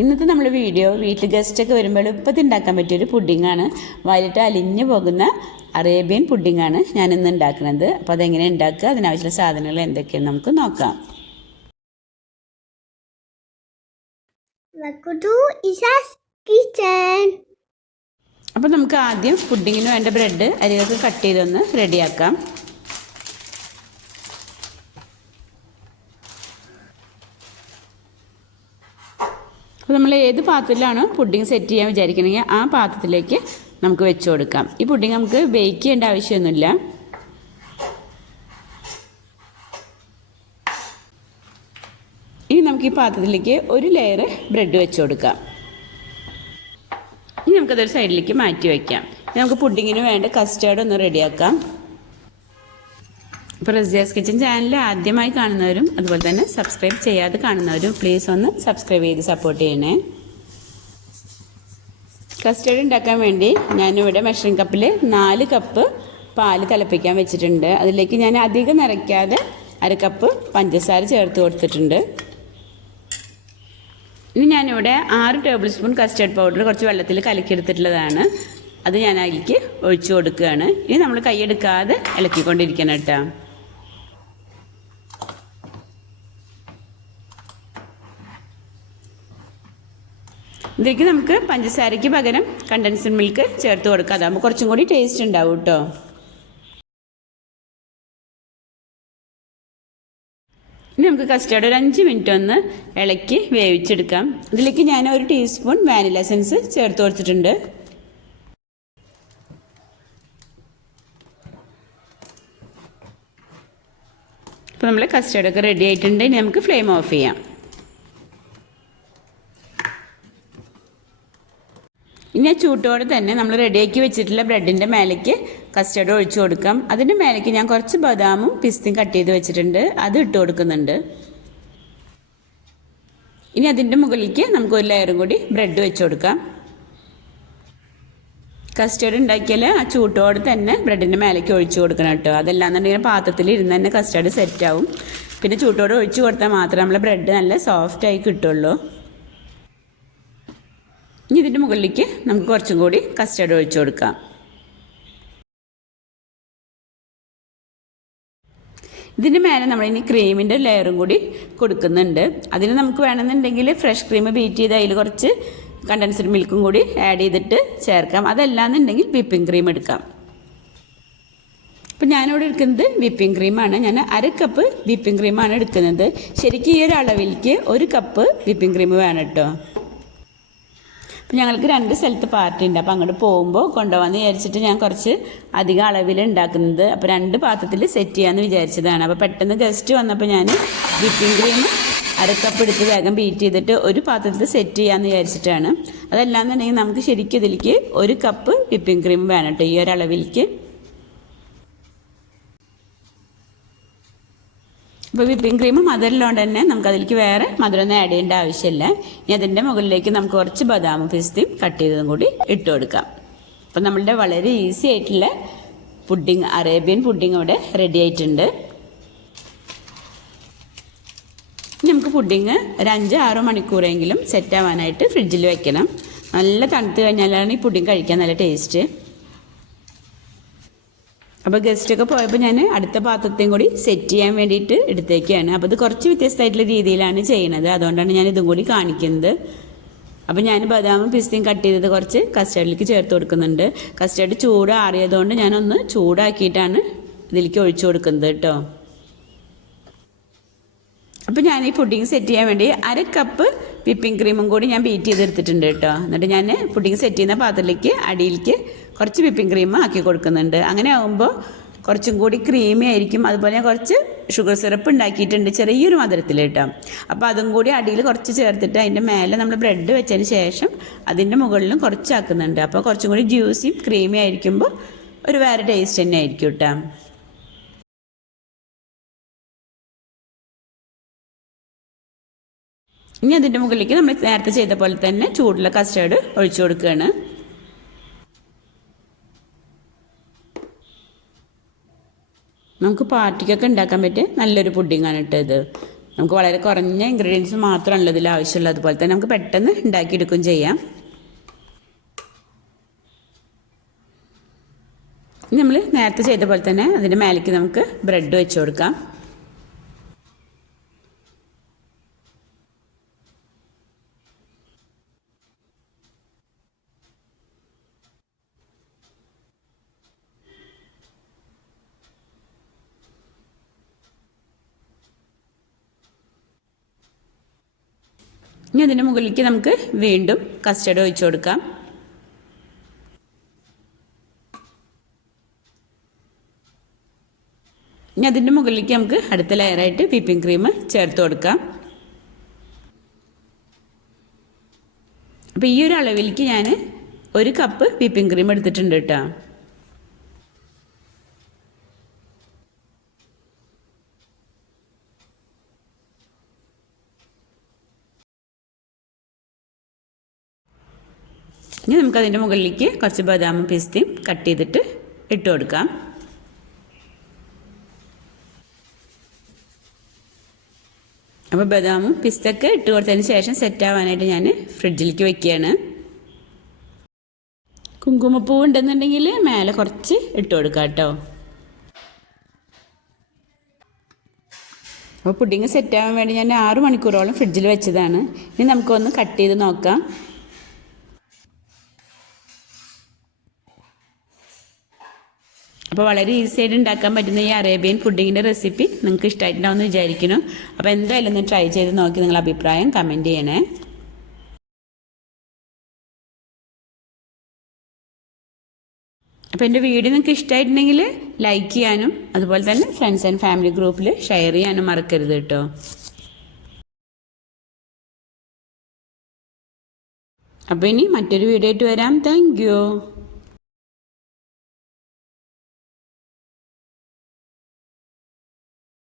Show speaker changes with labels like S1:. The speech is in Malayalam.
S1: ഇന്നത്തെ നമ്മൾ വീഡിയോ വീട്ടിൽ ഗസ്റ്റൊക്കെ വരുമ്പോൾ എളുപ്പത്തിൽ ഉണ്ടാക്കാൻ പറ്റിയൊരു പുഡിങ്ങാണ് വയലിട്ട് അലിഞ്ഞു പോകുന്ന അറേബ്യൻ പുഡിങ്ങാണ് ഞാൻ ഇന്ന് ഉണ്ടാക്കുന്നത്. അപ്പോൾ അതെങ്ങനെ ഉണ്ടാക്കുക അതിനാവശ്യമുള്ള സാധനങ്ങൾ എന്തൊക്കെയെന്ന് നമുക്ക് നോക്കാം. അപ്പോൾ നമുക്ക് ആദ്യം പുഡിങ്ങിന് വേണ്ട ബ്രെഡ് അരികൾക്ക് കട്ട് ചെയ്തൊന്ന് റെഡിയാക്കാം അപ്പോൾ നമ്മൾ ഏത് പാത്രത്തിലാണ് പുഡിങ് സെറ്റ് ചെയ്യാൻ വിചാരിക്കണമെങ്കിൽ ആ പാത്രത്തിലേക്ക് നമുക്ക് വെച്ച് കൊടുക്കാം. ഈ പുഡിങ് നമുക്ക് ബേക്ക് ചെയ്യേണ്ട ആവശ്യമൊന്നുമില്ല. ഇനി നമുക്ക് ഈ പാത്രത്തിലേക്ക് ഒരു ലെയർ ബ്രെഡ് വെച്ച് കൊടുക്കാം. ഇനി നമുക്കതൊരു സൈഡിലേക്ക് മാറ്റി വയ്ക്കാം നമുക്ക് പുഡിങ്ങിന് വേണ്ട കസ്റ്റേർഡ് ഒന്ന് റെഡിയാക്കാം റസിയാസ് കിച്ചൻ ചാനൽ ആദ്യമായി കാണുന്നവരും അതുപോലെ തന്നെ സബ്സ്ക്രൈബ് ചെയ്യാതെ കാണുന്നവരും പ്ലീസ് ഒന്ന് സബ്സ്ക്രൈബ് ചെയ്ത് സപ്പോർട്ട് ചെയ്യണേ. കസ്റ്റേർഡ് ഉണ്ടാക്കാൻ വേണ്ടി ഞാനിവിടെ മെഷറിംഗ് കപ്പിൽ നാല് കപ്പ് പാൽ തിളപ്പിക്കാൻ വെച്ചിട്ടുണ്ട്. അതിലേക്ക് ഞാൻ അധികം നിറയ്ക്കാതെ അര കപ്പ് പഞ്ചസാര ചേർത്ത് കൊടുത്തിട്ടുണ്ട്. ഇനി ഞാനിവിടെ ആറ് ടേബിൾ സ്പൂൺ കസ്റ്റേർഡ് പൗഡർ കുറച്ച് വെള്ളത്തിൽ കലക്കിയെടുത്തിട്ടുള്ളതാണ്. അത് ഞാൻ അതിലേക്ക് ഒഴിച്ചു കൊടുക്കുകയാണ്. ഇനി നമ്മൾ കൈയെടുക്കാതെ ഇളക്കിക്കൊണ്ടിരിക്കണം കേട്ടോ. ഇതിലേക്ക് നമുക്ക് പഞ്ചസാരയ്ക്ക് പകരം കണ്ടൻസ്ഡ് മിൽക്ക് ചേർത്ത് കൊടുക്കാം. അതാകുമ്പോൾ കുറച്ചും കൂടി ടേസ്റ്റ് ഉണ്ടാവും കേട്ടോ ഇനി നമുക്ക് കസ്റ്റാർഡ് ഒരു അഞ്ച് മിനിറ്റ് ഒന്ന് ഇളക്കി വേവിച്ചെടുക്കാം. ഇതിലേക്ക് ഞാൻ ഒരു ടീസ്പൂൺ വാനില എസൻസ് ചേർത്ത് കൊടുത്തിട്ടുണ്ട്. ഇപ്പോൾ നമ്മൾ കസ്റ്റാർഡൊക്കെ റെഡി ആയിട്ടുണ്ട്. ഇനി നമുക്ക് ഫ്ലെയിം ഓഫ് ചെയ്യാം. ഇനി ആ ചൂട്ടോടെ തന്നെ നമ്മൾ റെഡിയാക്കി വെച്ചിട്ടുള്ള ബ്രെഡിന്റെ മേലേക്ക് കസ്റ്റർഡ് ഒഴിച്ചു കൊടുക്കാം. അതിന്റെ മേലേക്ക് ഞാൻ കുറച്ച് ബദാമും പിസ്തയും കട്ട് ചെയ്ത് വെച്ചിട്ടുണ്ട്. അത് ഇട്ട് കൊടുക്കുന്നുണ്ട്. ഇനി അതിന്റെ മുകളിലേക്ക് നമുക്ക് ഒരു ലെയറും കൂടി ബ്രെഡ് വെച്ച് കൊടുക്കാം. കസ്റ്റേർഡ് ഉണ്ടാക്കിയാൽ ആ ചൂട്ടോടെ തന്നെ ബ്രെഡിന്റെ മേലേക്ക് ഒഴിച്ചു കൊടുക്കണം കേട്ടോ. അതല്ലാന്നുണ്ടെങ്കിൽ പാത്രത്തിൽ ഇരുന്ന് തന്നെ കസ്റ്റേർഡ് സെറ്റാവും പിന്നെ ചൂട്ടോടെ ഒഴിച്ചു കൊടുത്താൽ മാത്രമേ നമ്മളെ ബ്രെഡ് നല്ല സോഫ്റ്റായി കിട്ടുള്ളൂ. ഇനി ഇതിന്റെ മുകളിലേക്ക് നമുക്ക് കുറച്ചും കൂടി കസ്റ്റർഡ് ഒഴിച്ചു കൊടുക്കാം. ഇതിന്റെ മേലെ നമ്മൾ ഇനി ക്രീമിന്റെ ലെയറും കൂടി കൊടുക്കുന്നുണ്ട്. അതിന് നമുക്ക് വേണമെന്നുണ്ടെങ്കിൽ ഫ്രഷ് ക്രീം ബീറ്റ് ചെയ്ത് അതിൽ കുറച്ച് കണ്ടൻസ്ഡ് മിൽക്കും കൂടി ആഡ് ചെയ്തിട്ട് ചേർക്കാം. അതല്ലാന്നുണ്ടെങ്കിൽ വിപ്പിംഗ് ക്രീം എടുക്കാം. അപ്പം ഞാനിവിടെ എടുക്കുന്നത് വിപ്പിംഗ് ക്രീമാണ് ഞാൻ അര കപ്പ് വിപ്പിംഗ് ക്രീമാണ് എടുക്കുന്നത്. ശരിക്കും ഈ ഒരു അളവിലേക്ക് ഒരു കപ്പ് വിപ്പിംഗ് ക്രീം വേണം കേട്ടോ. അപ്പം ഞങ്ങൾക്ക് രണ്ട് സ്ഥലത്ത് പാർട്ടി ഉണ്ട്. അപ്പോൾ അങ്ങോട്ട് പോകുമ്പോൾ കൊണ്ടുപോകാമെന്ന് വിചാരിച്ചിട്ട് ഞാൻ കുറച്ച് അധികം അളവിൽ ഉണ്ടാക്കുന്നത്. അപ്പോൾ രണ്ട് പാത്രത്തിൽ സെറ്റ് ചെയ്യാമെന്ന് വിചാരിച്ചതാണ്. അപ്പോൾ പെട്ടെന്ന് ഗസ്റ്റ് വന്നപ്പോൾ ഞാൻ വിപ്പിംഗ് ക്രീം അരക്കപ്പ് എടുത്ത് വേഗം ബീറ്റ് ചെയ്തിട്ട് ഒരു പാത്രത്തിൽ സെറ്റ് ചെയ്യാമെന്ന് വിചാരിച്ചിട്ടാണ്. അതല്ലാന്നുണ്ടെങ്കിൽ നമുക്ക് ശരിക്കും ഇതിലേക്ക് ഒരു കപ്പ് വിപ്പിംഗ് ക്രീം വേണം കേട്ടോ. ഈ ഒരു ഇപ്പോൾ വിപ്പിംഗ് ക്രീം മധുരമുള്ളതുകൊണ്ട് തന്നെ നമുക്ക് അതിലേക്ക് വേറെ മധുരമൊന്നും ആഡ് ചെയ്യേണ്ട ആവശ്യമില്ല. ഇനി അതിന്റെ മുകളിലേക്ക് നമുക്ക് കുറച്ച് ബദാം പിസ്തയും കട്ട് ചെയ്തതും കൂടി ഇട്ട് കൊടുക്കാം. അപ്പം നമ്മളുടെ വളരെ ഈസി ആയിട്ടുള്ള പുഡിങ് അറേബ്യൻ പുഡിങ് ഇവിടെ റെഡി ആയിട്ടുണ്ട്. നമുക്ക് പുഡിങ് ഒരു അഞ്ച് ആറോ മണിക്കൂറെങ്കിലും സെറ്റ് ആവാനായിട്ട് ഫ്രിഡ്ജിൽ വെക്കണം. നല്ല തണുത്ത് കഴിഞ്ഞാലാണ് ഈ പുഡിങ് കഴിക്കാൻ നല്ല ടേസ്റ്റ് അപ്പോൾ ഗസ്റ്റൊക്കെ പോയപ്പോൾ ഞാൻ അടുത്ത പാത്രത്തെയും കൂടി സെറ്റ് ചെയ്യാൻ വേണ്ടിയിട്ട് എടുത്തേക്കാണ്. അപ്പോൾ ഇത് കുറച്ച് വ്യത്യസ്തമായിട്ടുള്ള രീതിയിലാണ് ചെയ്യണത്. അതുകൊണ്ടാണ് ഞാൻ ഇതും കൂടി കാണിക്കുന്നത്. അപ്പോൾ ഞാൻ ബദാമും പിസ്തയും കട്ട് ചെയ്തത് കുറച്ച് കസ്റ്റർഡിലേക്ക് ചേർത്ത് കൊടുക്കുന്നുണ്ട്. കസ്റ്റർഡ് ചൂടാറിയതുകൊണ്ട് ഞാനൊന്ന് ചൂടാക്കിയിട്ടാണ് ഇതിലേക്ക് ഒഴിച്ചു കൊടുക്കുന്നത് കേട്ടോ. അപ്പോൾ ഞാൻ ഈ പുഡിങ് സെറ്റ് ചെയ്യാൻ വേണ്ടി അര കപ്പ് വിപ്പിംഗ് ക്രീമും കൂടി ഞാൻ ബീറ്റ് ചെയ്തെടുത്തിട്ടുണ്ട് കേട്ടോ. എന്നിട്ട് ഞാൻ പുഡിങ് സെറ്റ് ചെയ്യുന്ന പാത്രത്തിലേക്ക് അടിയിലേക്ക് കുറച്ച് വിപ്പിംഗ് ക്രീം ആക്കി കൊടുക്കുന്നുണ്ട്. അങ്ങനെ ആകുമ്പോൾ കുറച്ചും കൂടി ക്രീമി ആയിരിക്കും. അതുപോലെ ഞാൻ കുറച്ച് ഷുഗർ സിറപ്പ് ഉണ്ടാക്കിയിട്ടുണ്ട് ചെറിയൊരു മധുരത്തിൽ കേട്ടോ. അപ്പോൾ അതും കൂടി അടിയിൽ കുറച്ച് ചേർത്തിട്ട് അതിന്റെ മേലെ നമ്മൾ ബ്രെഡ് വെച്ചതിന് ശേഷം അതിന്റെ മുകളിലും കുറച്ചാക്കുന്നുണ്ട്. അപ്പോൾ കുറച്ചും കൂടി ജ്യൂസിയും ക്രീമി ആയിരിക്കുമ്പോൾ ഒരു വേറെ ടേസ്റ്റ് തന്നെ ആയിരിക്കും കേട്ടോ. ഇനി അതിന്റെ മുകളിലേക്ക് നമ്മൾ നേരത്തെ ചെയ്ത പോലെ തന്നെ ചൂടുള്ള കസ്റ്റേർഡ് ഒഴിച്ചു കൊടുക്കുകയാണ്. നമുക്ക് പാർട്ടിക്കൊക്കെ ഉണ്ടാക്കാൻ പറ്റിയ നല്ലൊരു പുഡിങ്ങാണ് ഇട്ടത് നമുക്ക് വളരെ കുറഞ്ഞ ഇൻഗ്രീഡിയൻസ് മാത്രമാണല്ലോ ഇതിൽ ആവശ്യമുള്ളത്. അതുപോലെ തന്നെ നമുക്ക് പെട്ടെന്ന് ഉണ്ടാക്കിയെടുക്കുകയും ചെയ്യാം. നമ്മൾ നേരത്തെ ചെയ്ത പോലെ തന്നെ അതിന്റെ മേലേക്ക് നമുക്ക് ബ്രെഡ് വെച്ച് കൊടുക്കാം. ഇനി അതിന്റെ മുകളിലേക്ക് നമുക്ക് വീണ്ടും കസ്റ്റർഡ് ഒഴിച്ചു കൊടുക്കാം. ഇനി അതിന്റെ മുകളിലേക്ക് നമുക്ക് അടുത്ത ലെയറായിട്ട് വിപ്പിംഗ് ക്രീം ചേർത്ത് കൊടുക്കാം. അപ്പോൾ ഈ ഒരു അളവിലേക്ക് ഞാൻ ഒരു കപ്പ് വിപ്പിംഗ് ക്രീം എടുത്തിട്ടുണ്ട് കേട്ടോ. ഇനി നമുക്ക് അതിന്റെ മുകളിലേക്ക് കുറച്ച് ബദാമും പിസ്തയും കട്ട് ചെയ്തിട്ട് ഇട്ട് കൊടുക്കാം. അപ്പോൾ ബദാമും പിസ്തൊക്കെ ഇട്ട് കൊടുത്തതിന് ശേഷം സെറ്റ് ആവാനായിട്ട് ഞാൻ ഫ്രിഡ്ജിലേക്ക് വെക്കുകയാണ്. കുങ്കുമപ്പൂ ഉണ്ടെന്നുണ്ടെങ്കിൽ മേലെ കുറച്ച് ഇട്ട് കൊടുക്കാം കേട്ടോ. അപ്പോൾ പുഡിങ് സെറ്റ് ആവാൻ വേണ്ടി ഞാൻ ആറ് മണിക്കൂറോളം ഫ്രിഡ്ജിൽ വെച്ചതാണ്. ഇനി നമുക്കൊന്ന് കട്ട് ചെയ്ത് നോക്കാം. അപ്പോൾ വളരെ ഈസി ആയിട്ട് ഉണ്ടാക്കാൻ പറ്റുന്ന ഈ അറേബ്യൻ ഫുഡിങ്ങിന്റെ റെസിപ്പി നിങ്ങൾക്ക് ഇഷ്ടമായിട്ടുണ്ടാവുമെന്ന് വിചാരിക്കുന്നു. അപ്പോൾ എന്തായാലും ഒന്ന് ട്രൈ ചെയ്ത് നോക്കി നിങ്ങളുടെ അഭിപ്രായം കമന്റ് ചെയ്യണേ. അപ്പോൾ എന്റെ വീഡിയോ നിങ്ങൾക്ക് ഇഷ്ടമായിട്ടുണ്ടെങ്കിൽ ലൈക്ക് ചെയ്യാനും അതുപോലെ തന്നെ ഫ്രണ്ട്സ് ആൻഡ് ഫാമിലി ഗ്രൂപ്പിൽ ഷെയർ ചെയ്യാനും മറക്കരുത് കേട്ടോ. അപ്പോൾ ഇനി മറ്റൊരു വീഡിയോ ആയിട്ട് വരാം. താങ്ക്